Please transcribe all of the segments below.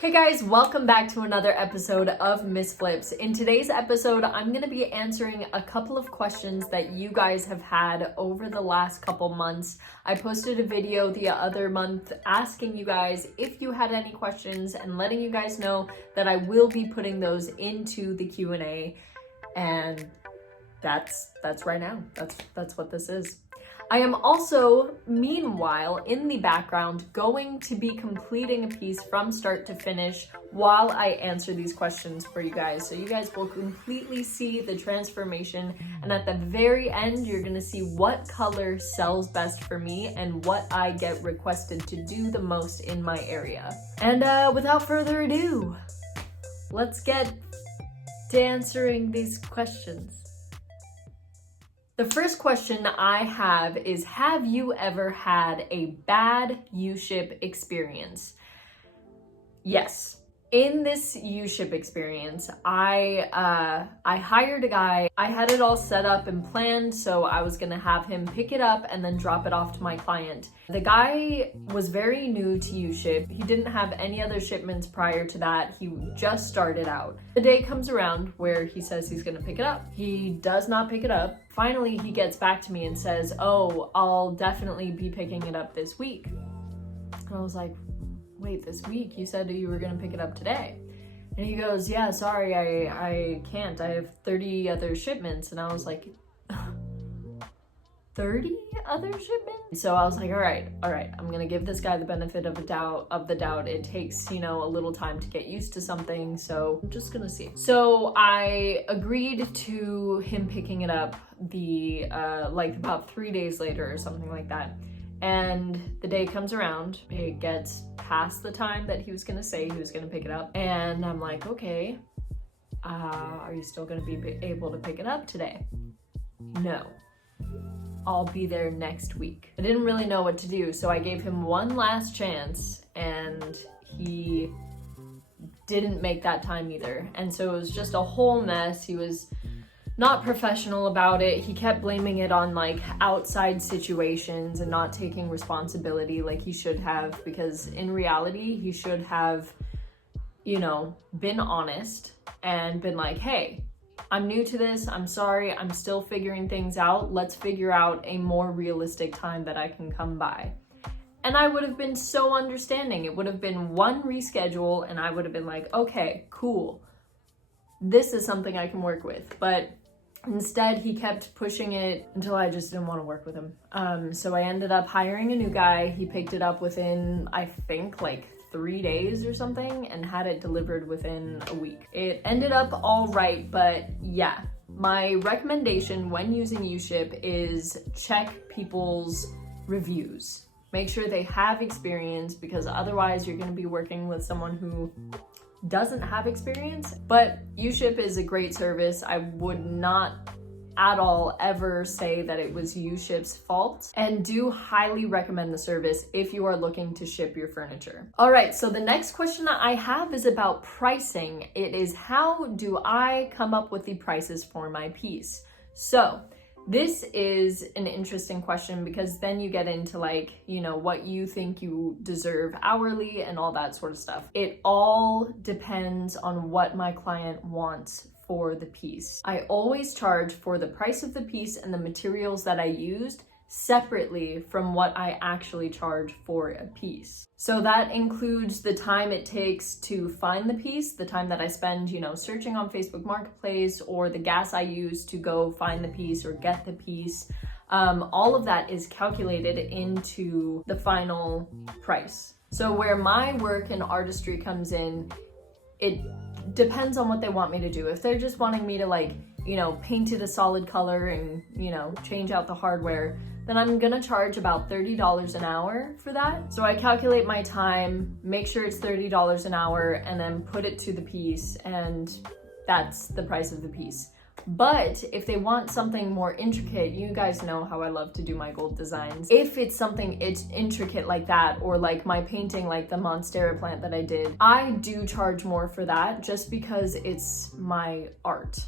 Hey guys, welcome back to another episode of MissFlips. In today's episode, I'm going to be answering a couple of questions that you guys have had over the last couple months. I posted a video the other month asking you guys if you had any questions and letting you guys know that I will be putting those into the Q&A, and that's right now. That's what this is. I am also, meanwhile, in the background, going to be completing a piece from start to finish while I answer these questions for you guys. So you guys will completely see the transformation, and at the very end, you're gonna see what color sells best for me and what I get requested to do the most in my area. And without further ado, let's get to answering these questions. The first question I have is, have you ever had a bad Uship experience? Yes. In this Uship experience, I hired a guy. I had it all set up and planned, so I was gonna have him pick it up and then drop it off to my client. The guy was very new to Uship. He didn't have any other shipments prior to that. He just started out. The day comes around where he says he's gonna pick it up. He does not pick it up. Finally, he gets back to me and says, "Oh, I'll definitely be picking it up this week." And I was like, "Wait, this week? You said you were gonna pick it up today." And he goes, "Yeah, sorry, I can't. I have 30 other shipments." And I was like, 30 other shipments? So I was like, all right, I'm gonna give this guy the benefit of the doubt. It takes, a little time to get used to something, so I'm just gonna see. So I agreed to him picking it up about 3 days later or something like that. And the day comes around, it gets past the time that he was gonna say he was gonna pick it up. And I'm like, okay, are you still gonna be able to pick it up today? No. I'll be there next week. I didn't really know what to do, so I gave him one last chance, and he didn't make that time either. And so it was just a whole mess. He was not professional about it. He kept blaming it on outside situations and not taking responsibility like he should have, because in reality, he should have, been honest and been like, "Hey, I'm new to this. I'm sorry. I'm still figuring things out. Let's figure out a more realistic time that I can come by." And I would have been so understanding. It would have been one reschedule and I would have been like, okay, cool. This is something I can work with. But instead, he kept pushing it until I just didn't want to work with him. So I ended up hiring a new guy. He picked it up within, I think, 3 days or something, and had it delivered within a week. It ended up all right, but yeah. My recommendation when using Uship is check people's reviews. Make sure they have experience, because otherwise you're going to be working with someone who doesn't have experience. But Uship is a great service. I would not at all ever say that it was Uship's fault, and do highly recommend the service if you are looking to ship your furniture. All right, so the next question that I have is about pricing. It is, how do I come up with the prices for my piece? So this is an interesting question, because then you get into what you think you deserve hourly and all that sort of stuff. It all depends on what my client wants for the piece. I always charge for the price of the piece and the materials that I used separately from what I actually charge for a piece. So that includes the time it takes to find the piece, the time that I spend, searching on Facebook Marketplace, or the gas I use to go find the piece or get the piece. All of that is calculated into the final price. So where my work and artistry comes in, it depends on what they want me to do. If they're just wanting me to paint it a solid color and, change out the hardware, then I'm gonna charge about $30 an hour for that. So I calculate my time, make sure it's $30 an hour, and then put it to the piece, and that's the price of the piece. But if they want something more intricate, you guys know how I love to do my gold designs. If it's something intricate like that, or my painting, like the Monstera plant that I did, I do charge more for that, just because it's my art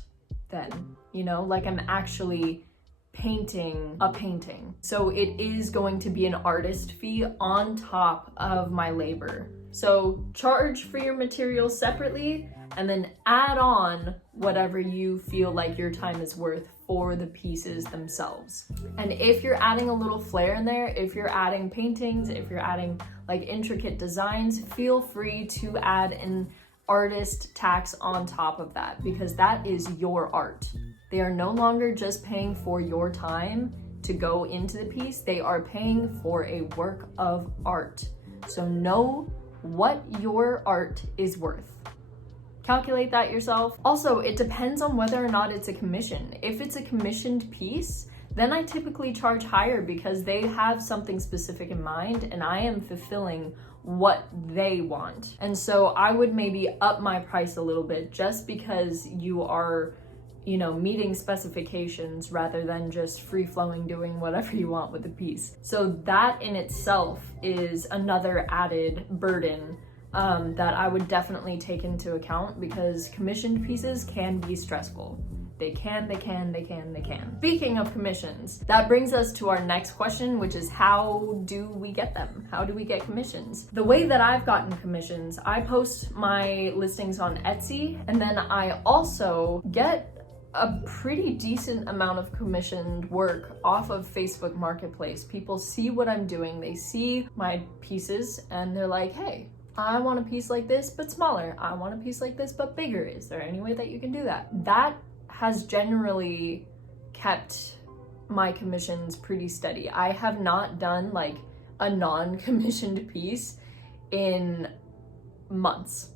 then, I'm actually painting a painting. So it is going to be an artist fee on top of my labor. So charge for your materials separately and then add on whatever you feel like your time is worth for the pieces themselves. And if you're adding a little flair in there, if you're adding paintings, if you're adding like intricate designs, feel free to add an artist tax on top of that, because that is your art. They are no longer just paying for your time to go into the piece, they are paying for a work of art. So know what your art is worth. Calculate that yourself. Also, it depends on whether or not it's a commission. If it's a commissioned piece, then I typically charge higher because they have something specific in mind and I am fulfilling what they want. And so I would maybe up my price a little bit just because you are, meeting specifications rather than just free flowing doing whatever you want with the piece. So that in itself is another added burden that I would definitely take into account, because commissioned pieces can be stressful. They can. Speaking of commissions, that brings us to our next question, which is how do we get them? How do we get commissions? The way that I've gotten commissions, I post my listings on Etsy, and then I also get a pretty decent amount of commissioned work off of Facebook Marketplace. People see what I'm doing, they see my pieces, and they're like, hey, I want a piece like this, but smaller. I want a piece like this, but bigger. Is there any way that you can do that? That has generally kept my commissions pretty steady. I have not done like a non-commissioned piece in months.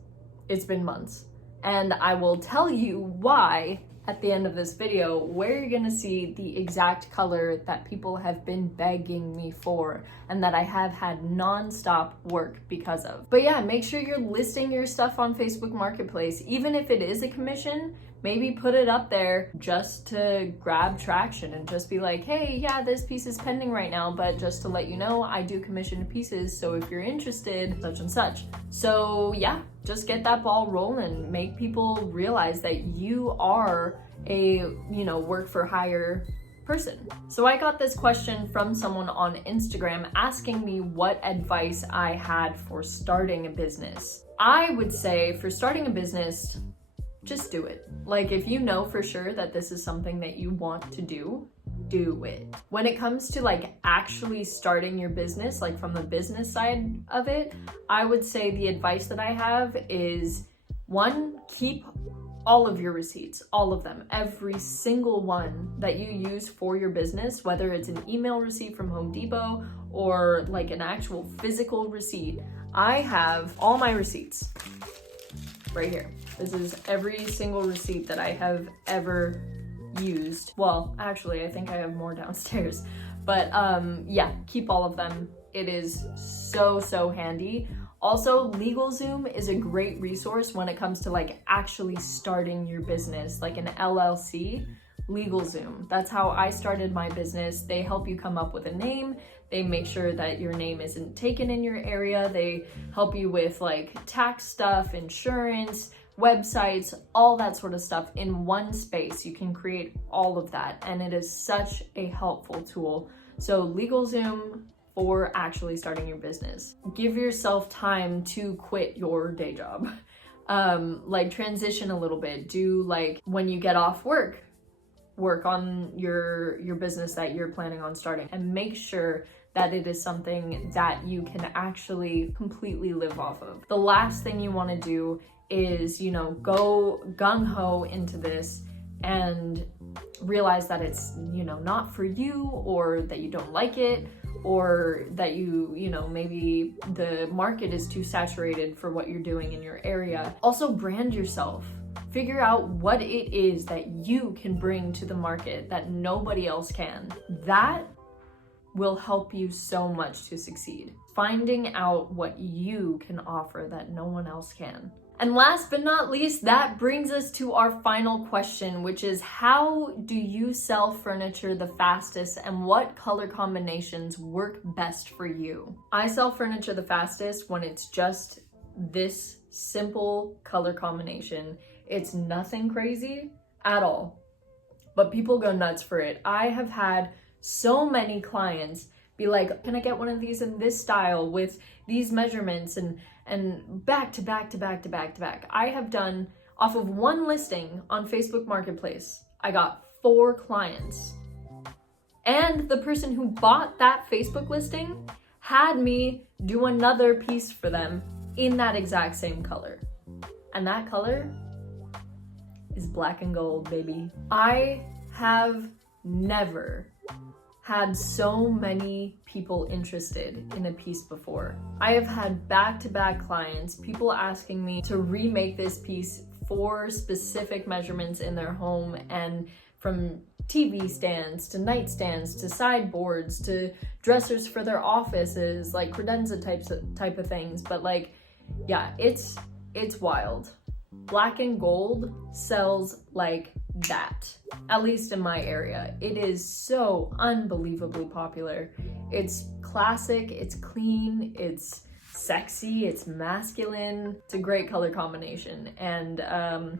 It's been months. And I will tell you why at the end of this video, where you're gonna see the exact color that people have been begging me for and that I have had non-stop work because of. But yeah, make sure you're listing your stuff on Facebook Marketplace. Even if it is a commission, maybe put it up there just to grab traction and just be like, hey, yeah, this piece is pending right now, but just to let you know, I do commission pieces, so if you're interested, such and such. So yeah, just get that ball rolling, make people realize that you are a, work for hire person. So I got this question from someone on Instagram asking me what advice I had for starting a business. I would say for starting a business, just do it. Like, if you know for sure that this is something that you want to do it. When it comes to like actually starting your business, like from the business side of it, I would say the advice that I have is, one, keep all of your receipts, all of them, every single one that you use for your business, whether it's an email receipt from Home Depot or like an actual physical receipt. I have all my receipts right here. This is every single receipt that I have ever used. Well, actually, I think I have more downstairs, but yeah, keep all of them. It is so handy. Also, LegalZoom is a great resource when it comes to like actually starting your business, like an LLC. LegalZoom, that's how I started my business. They help you come up with a name. They make sure that your name isn't taken in your area. They help you with like tax stuff, insurance, websites, all that sort of stuff in one space. You can create all of that, and it is such a helpful tool. So LegalZoom for actually starting your business. Give yourself time to quit your day job. Like transition a little bit. Do like when you get off work on your business that you're planning on starting, and make sure that it is something that you can actually completely live off of. The last thing you want to do is, go gung-ho into this and realize that it's, not for you, or that you don't like it, or that maybe the market is too saturated for what you're doing in your area. Also, brand yourself. Figure out what it is that you can bring to the market that nobody else can. That will help you so much to succeed. Finding out what you can offer that no one else can. And last but not least, that brings us to our final question, which is, how do you sell furniture the fastest, and what color combinations work best for you? I sell furniture the fastest when it's just this simple color combination. It's nothing crazy at all, but people go nuts for it. I have had so many clients be like, can I get one of these in this style with these measurements? And and back to back to back to back to back. I have done, off of one listing on Facebook Marketplace, I got 4 clients. And the person who bought that Facebook listing had me do another piece for them in that exact same color. And that color is black and gold, baby. I have never had so many people interested in a piece before. I have had back-to-back clients, people asking me to remake this piece for specific measurements in their home, and from TV stands to nightstands to sideboards to dressers for their offices, like credenza type of things. But like, yeah, it's wild. Black and gold sells like that, at least in my area. It is so unbelievably popular. It's classic, it's clean, it's sexy, it's masculine. It's a great color combination, and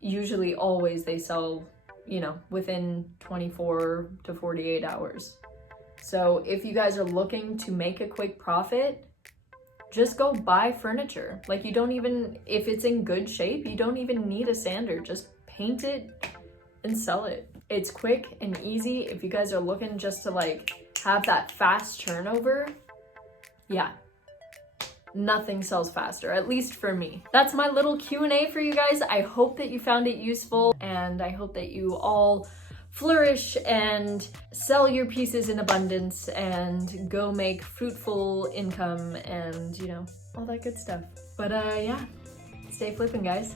usually always they sell, you know, within 24 to 48 hours. So if you guys are looking to make a quick profit, just go buy furniture. Like, you don't even, if it's in good shape, you don't even need a sander. Just paint it and sell it. It's quick and easy. If you guys are looking just to like have that fast turnover, yeah, nothing sells faster, at least for me. That's my little Q&A for you guys. I hope that you found it useful, and I hope that you all flourish and sell your pieces in abundance and go make fruitful income and, you know, all that good stuff. But yeah, stay flippin', guys.